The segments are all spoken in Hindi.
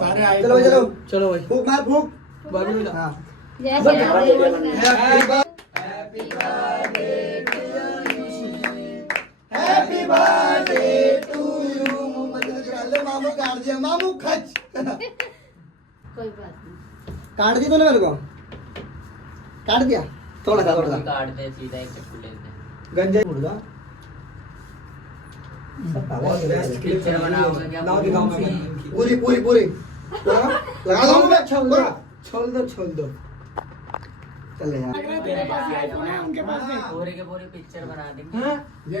सारे आए। चलो चलो चलो भाई फूक मार फूक। हाँ हैप्पी बर्थडे टू यू। मामू काट दिया मामू खच। कोई बात नहीं। काट दिया तूने मेरे को काट दिया थोड़ा सा काट दे सीधा एक चक्कू ले दे। गंजा मुर्गा पिक्चर बनाओगे क्या? लाओ दिखाऊंगा मैं। पूरी पूरी पूरी लगा दो मैं छोल दो चल यार पूरे के पूरे पिक्चर बना देंगे।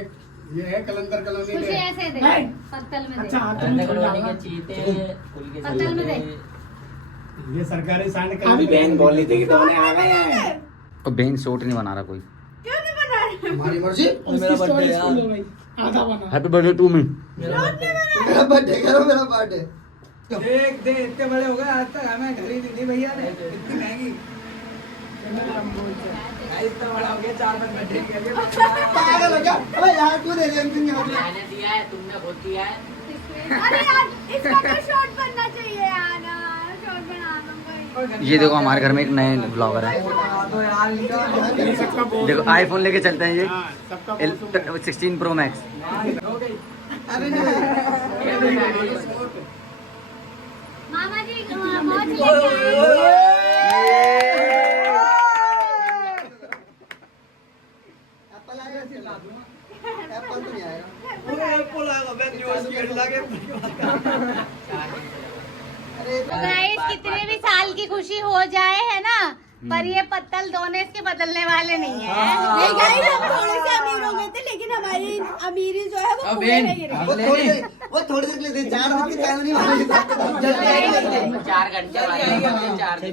ये है कलंदर कॉलोनी कुछ के। ऐसे दे पत्तल में दे। अच्छा हाथ कलंदर कॉलोनी के चीते फूल के पत्तल में दे। ये सरकारी सांड अभी बहन बोल रही थी कि तुमने आ गए हैं। और बहन शॉट नहीं बना रहा कोई। हमारी मर्जी। मेरा बर्थडे यार हैप्पी बर्थडे टू मी। मेरा बर्थडे करो मेरा बर्थडे। देख दे इतने बड़े हो गए आज तक हमें घड़ी दी थी भैया ने इतनी महंगी इतना बड़ा हो गया 4 बर्थडे के लिए पागल हो क्या? अबे यार तू दे दे अंतिम यहाँ पे। मैंने दिया है तुमने बहुत दिया है। अरे यार इसका तो शॉट बनना चाहिए यार शॉट बना दूंगा। ये देखो हमारे घर में एक नए ब्लॉगर है। तो यार लिखा देखो आईफोन लेके चलते हैं ये सबका 16 प्रो मैक्स। अरे नहीं मामा जी बहुत लेके आए। एप्पल आएगा फिर ला दूंगा। एप्पल तो नहीं आएगा। एप्पल आएगा मैं न्यूज़ फीड लगे अरे गाइस कितने भी साल की खुशी हो जाए है ना पर ये पत्तल दोने इसके बदलने वाले नहीं है। नहीं गाइस हम थोड़े से अमीर हो गए थे लेकिन हमारी अमीरी जो है वो पूरे में गिर गई। वो थोड़ी देर के लिए दे 4 दिन की टाइम नहीं मारेगी। 4 घंटे बाद 4 दिन।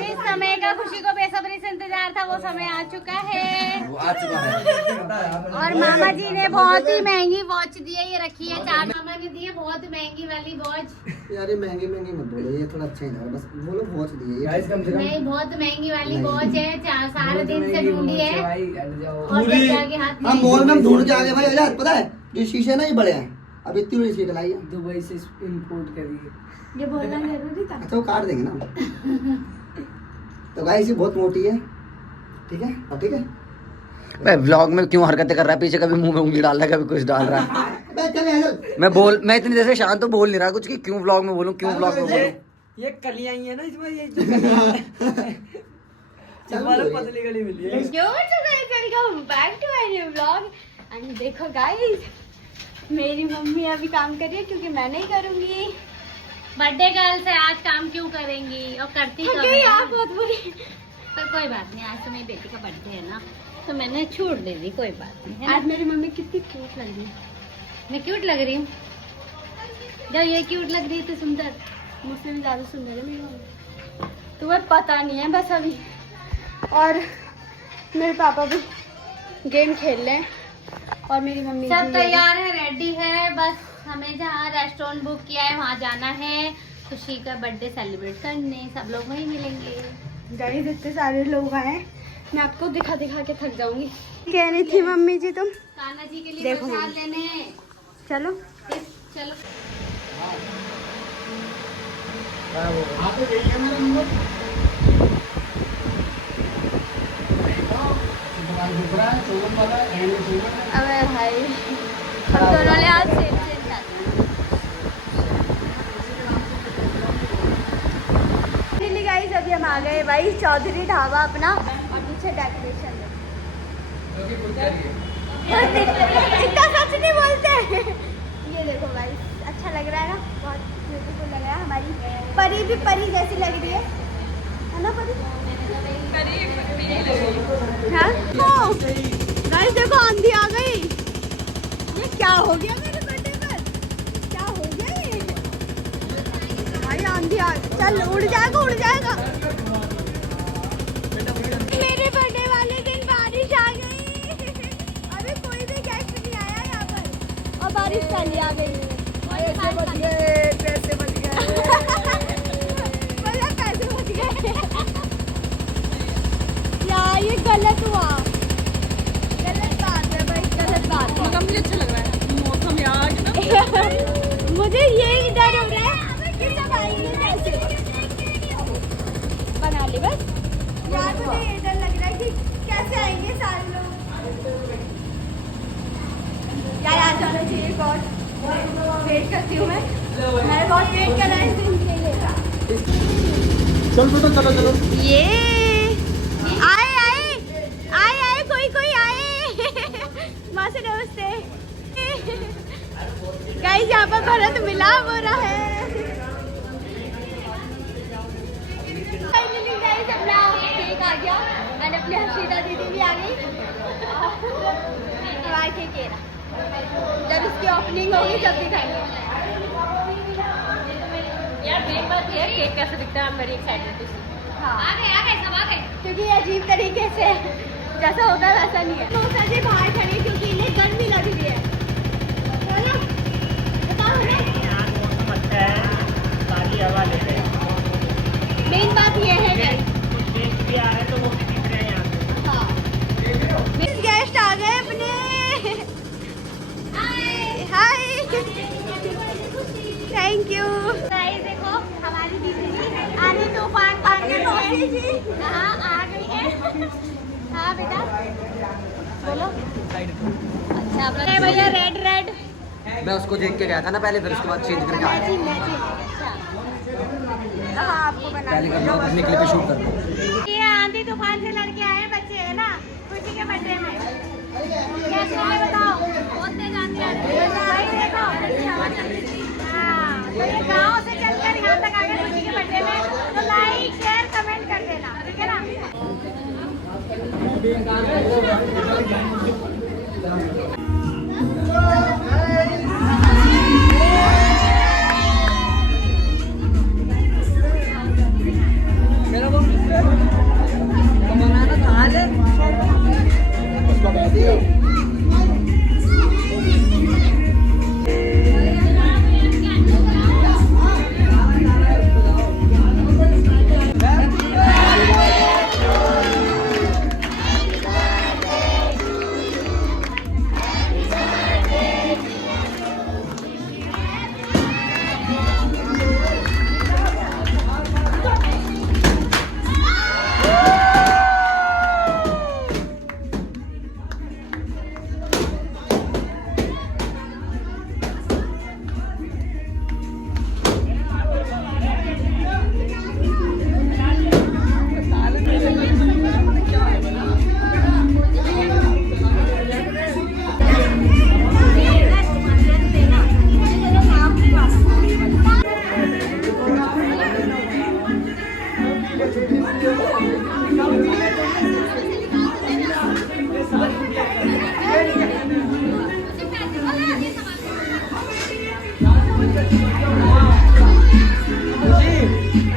जिस समय का खुशी को बेसब्री से इंतजार था वो समय आ चुका है। और मामा जी ने बहुत ही महंगी वॉच दी है। ये रखी है 4 मामा ने दी है बहुत महंगी वाली वॉच। यार ये महंगी महंगी मत बोलो ये थोड़ा अच्छा ही लग रहा है बस बोलो बहुत दिए ये गाइस कम से कम नहीं बहुत महंगी वाली वॉच है सारे दिन से ढूंढी है और पूरी- जब जाके हाथ हम मॉल में हम ढूंढ के आ गए भाई आजाद पता है जो शीशे ना ये बड़े हैं अब इतनी बड़ी शीट लाई है दुबई से इंपोर्ट करिए ये बोलना जरूरी था। अच्छा वो काट देंगे ना तो गाइस ये बहुत मोटी है ठीक है अब ठीक है भाई व्लॉग में क्यों हरकतें कर रहा है? पीछे कभी मुंह में उंगली डाल रहा है कभी कुछ डाल रहा है। अबे चल आजाद मैं इतनी देर से शांत तो बोल नहीं रहा कुछ कि क्यों व्लॉग में बोलूं क्यों व्लॉग में बोलूं। ये कलियां ही है ना इसमें ये जो पतली गली मिली है welcome back to my new vlog and देखो गाइस मेरी मम्मी अभी काम कर रही है क्योंकि मैं नहीं करूंगी। बर्थडे गर्ल से आज काम क्यों करेंगी और करती थक कब गई है? आप बहुत बुरी। पर कोई बात नहीं आज तो मेरी बेटी का बर्थडे है ना तो मैंने छूट दे दी कोई बात नहीं है आज ना? मेरी मम्मी कितनी क्यूट लग रही है। मैं क्यूट लग रही हूँ जब ये क्यूट लग रही है तो सुंदर मुझसे भी ज्यादा सुंदर है मेरी मम्मी। तुम्हें पता नहीं है बस अभी। और मेरे पापा भी गेम खेल रहे हैं और मेरी मम्मी सब भी तैयार है रेडी है बस हमें जहाँ रेस्टोरेंट बुक किया है वहाँ जाना है खुशी का बर्थडे सेलिब्रेट करने सब लोग वहीं मिलेंगे। गाइस इतने सारे लोग आए हैं मैं आपको दिखा दिखा के थक जाऊंगी। कह रही थी मम्मी जी तुम कान्हा जी के लिए देखो प्रसाद मम्मी। लेने चलो चलो आप तो गई है मेरे नंबर दुकान दिख रहा है शोरूम वाला एंड शोरूम अबे भाई हम दोनों ले आज सेम सेम फाइनली गाइस अभी हम आ गए भाई चौधरी ढाबा अपना और पीछे डेकोरेशन है। इतना सच नहीं बोलते ये देखो भाई अच्छा लग रहा है ना बहुत ब्यूटीफुल लग रहा है। हमारी परी भी परी जैसी लग रही है ना परी हाँ गाइस देखो आंधी आ गई। ये क्या हो गया मेरे बर्थडे पर क्या हो गया ये भाई आंधी आ चल उड़ जाएगा मेरे बर्थडे वाले दिन बारिश आ गई। अभी कोई भी गेस्ट नहीं आया यहाँ पर और बारिश पहले आ गई। पैसे बच गए पैसे बच गए यार ये गलत हुआ गलत बात है भाई गलत बात है। मुझे अच्छा लग रहा है मौसम यार मुझे ये डर हो रहा है कि सब आएंगे जाना चाहिए एक और वेट करती हूँ मैं बहुत वेट कर रहा है इस दिन के लिए। चल बेटा चलो चलो। ये आए आए आए आए कोई कोई आए माँ से नमस्ते गाइस यहाँ पर भरत मिलाप हो रहा है। फाइनली गाइस अपना केक आ गया और अपनी हर्षिता दीदी भी आ गई। हमारा केक है जब इसकी ओपनिंग होगी तब दिखाएंगे। यार मेन बात ये है केक कैसे दिखता है, मेरी एक्साइटेड टू सी। हाँ आ गए सब आ गए। क्योंकि ये अजीब तरीके से जैसा होता है वैसा नहीं है। तो सजे बाहर खड़े क्योंकि इन्हें गर्मी लग रही है। बोलो बताओ हमें। मेन बात ये है गेस्ट आ गए अपने। Hi thank you. देखो हमारी दीदी आने तूफान आने मौसी जी हाँ आ गई है। हाँ बेटा बोलो। अच्छा आप भैया रेड रेड मैं उसको देख के गया था ना पहले, फिर उसके बाद चेंज करके आया। Matching matching. हाँ आपको बना पहले करना अपने क्लिप पे शूट करना। ये आंधी तूफान से लड़के आए बच्चे है ना खुशी के बर्थडे में। कैसे है बताओ। बहुत तेज आंधी आ रही है। भाई देखो अच्छी हवा चल रही थी। हाँ तो ये गाँव से चलकर यहाँ तक आ गए खुशी के बर्थडे में। तो लाइक शेयर कमेंट कर देना ठीक है ना।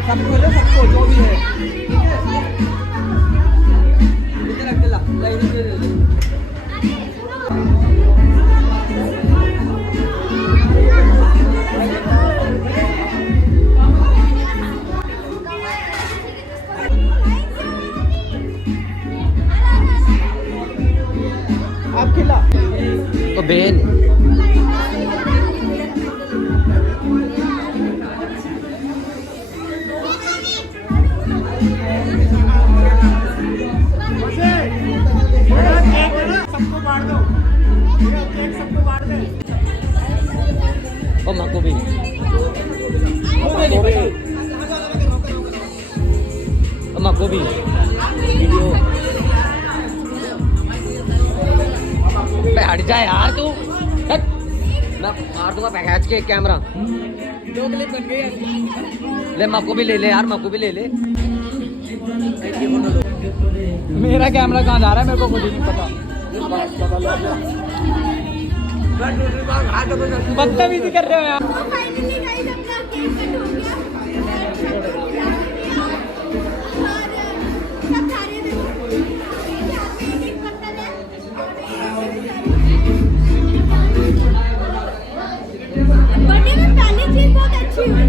सबको लो सबको जो भी है इधर रख दे ला इधर दे दे। आप खिला तो बेन सबको बांट दो, केक सबको बांट दे। ओ मको भी मको भी वीडियो पे हट जा यार तू। हट। मैं मार दूंगा पैकेज के कैमरा। दो क्लिप बन गई यार। ले मको भी ले ले यार, मको भी ले ले। मेरा कैमरा कहाँ जा रहा है मेरे को खुद ही नहीं पता। बदतमीजी कर रहे हो यार। तो फाइनली गाइस अपना केक कट हो गया और सब खा रहे थे। यहाँ पे एक बर्तन है। बर्थडे में पहली चीज बहुत अच्छी हुई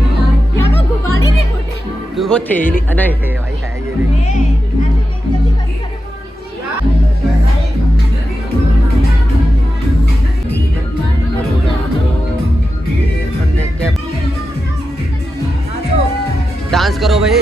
यहाँ पर गुब्बारे भी फूटे। तू वो थे ही नहीं, नहीं थे भाई, है ये नहीं। डांस करो भाई।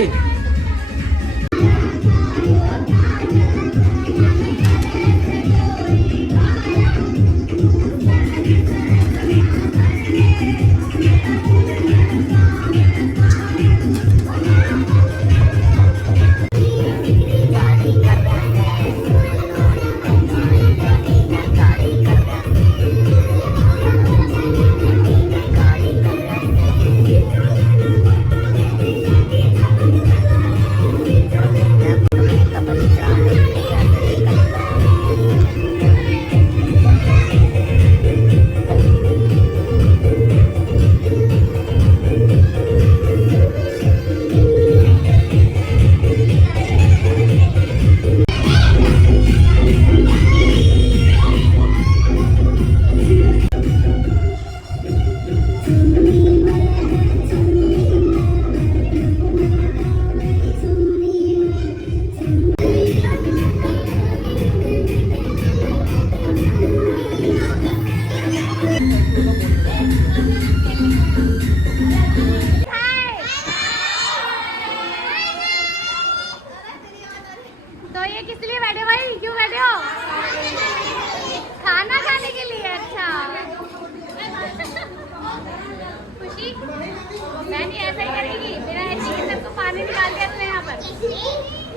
नहीं ऐसा ही करेगी, बिना ऐसे ही सबको पानी निकाल दिया तूने यहाँ पर।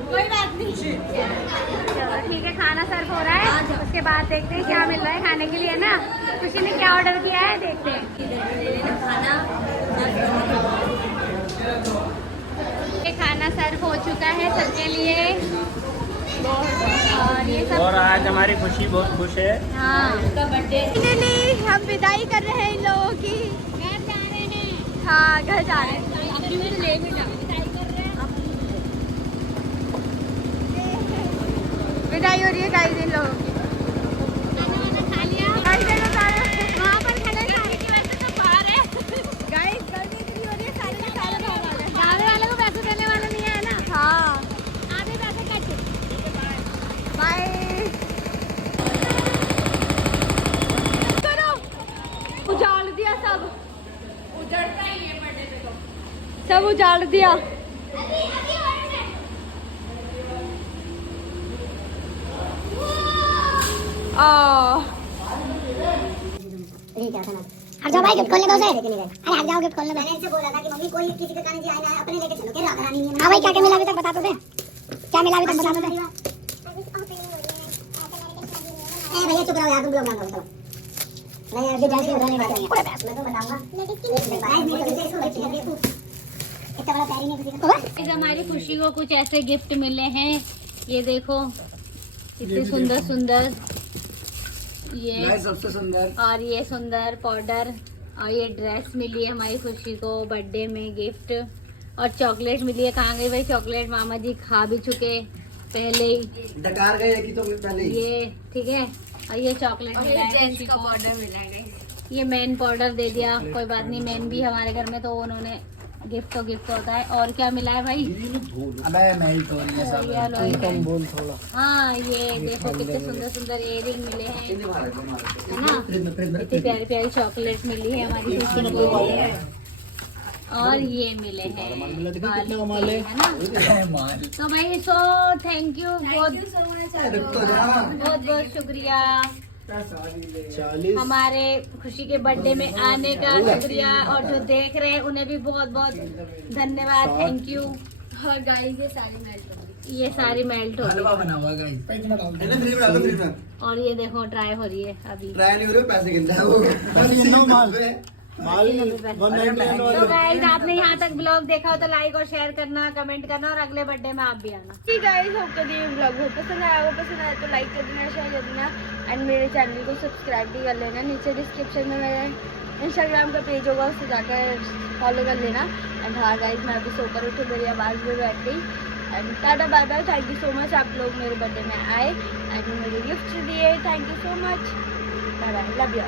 कोई बात नहीं, चलो ठीक है, खाना सर्व हो रहा है, उसके बाद देखते हैं क्या मिल रहा है खाने के लिए ना। खुशी ने क्या ऑर्डर किया है देखते हैं। ये खाना सर्व हो चुका है सबके लिए, और ये सब, और आज हमारी खुशी बहुत खुश है। हाँ उसका बर्थडे। फाइनली हम विदाई कर रहे हैं इन लोगों की। घर जा रहे हैं। हाँ घर जा रहे हैं। विदाई हो रही है गाइस इन लोगों की। खा लिया वहाँ पर खड़े खाने की वजह से बाहर है। गाइस गर्मी इतनी हो रही है, सारे के सारे बाहर आ रहे हैं। गाँव वाले को पैसे देने वाला नहीं है ना, हाँ आधे पैसे कट। बाय। करो उजाड़ दिया सब, सब उजाड़ दिया। हट जाओ भाई, गिफ्ट खोलने दो उसे। अरे हट जाओ, गिफ्ट खोलने दो। मैंने इनसे बोला था कि मम्मी कोई किसी के कहने जी आए अपने लेके चलो, क्या राधा रानी नहीं है। हाँ भाई, क्या क्या मिला अभी तक बता तो दे, क्या मिला अभी तक बता तो दे। ए भैया चुप रहो यार, तुम लोग ना करो। नहीं यार, डांस में उठाने वाला है, मैं तो बताऊंगा। इतना बड़ा तैयारी नहीं किसी का। इस हमारी खुशी को कुछ ऐसे गिफ्ट मिले हैं, ये देखो इतने सुंदर सुंदर, ये सबसे सुंदर और ये सुंदर पाउडर, और ये ड्रेस मिली है हमारी खुशी को बर्थडे में गिफ्ट, और चॉकलेट मिली है। कहाँ गई भाई चॉकलेट, मामा जी खा भी चुके पहले ही, डकार गए कि तो पहले ही। ये ठीक है। और ये चॉकलेट मिला है खुशी को, पाउडर मिला है। ये मेन पाउडर दे दिया, कोई बात नहीं, मेन भी हमारे घर में तो उन्होंने गिफ्ट तो गिफ्ट होता है। और क्या मिला है भाई, अबे नहीं तो ये सब ये लो, ये। कम बोल थोड़ा। हाँ ये देखो कितने सुंदर सुंदर इयररिंग मिले हैं, है ना। फ्रिज इतनी प्यारी प्यारी चॉकलेट मिली है हमारी खुशी को, और ये मिले हैं बाली, है ना। तो भाई सो थैंक यू, बहुत बहुत शुक्रिया हमारे खुशी के बर्थडे में आने का, शुक्रिया। और जो देख रहे हैं उन्हें भी बहुत बहुत धन्यवाद, थैंक यू। और गाइस ये सारी मेल्ट हो हलवा बना हुआ गाइस। और ये देखो ट्राई हो रही है अभी। ट्राई नहीं हो रहे, पैसे गिनता है वो। तो गाइस आपने यहाँ तक ब्लॉग देखा हो तो लाइक और शेयर करना, कमेंट करना, और अगले बर्थडे में आप भी आना। ठीक गाइस, होप कर ये ब्लॉग बहुत पसंद आया हो, पसंद आया तो लाइक कर देना, शेयर कर देना, एंड मेरे चैनल को सब्सक्राइब भी कर लेना। नीचे डिस्क्रिप्शन में मेरा इंस्टाग्राम का पेज होगा, उससे जाकर फॉलो कर लेना। एंड हाँ गाइस, मैं अभी सोकर उठी, मेरी आवाज़ भी बैठ गई। And tata bye bye, thank you so much, आप लोग मेरे बर्थडे में आए एंड मेरे गिफ्ट दिए, thank you so much, bye bye, love you.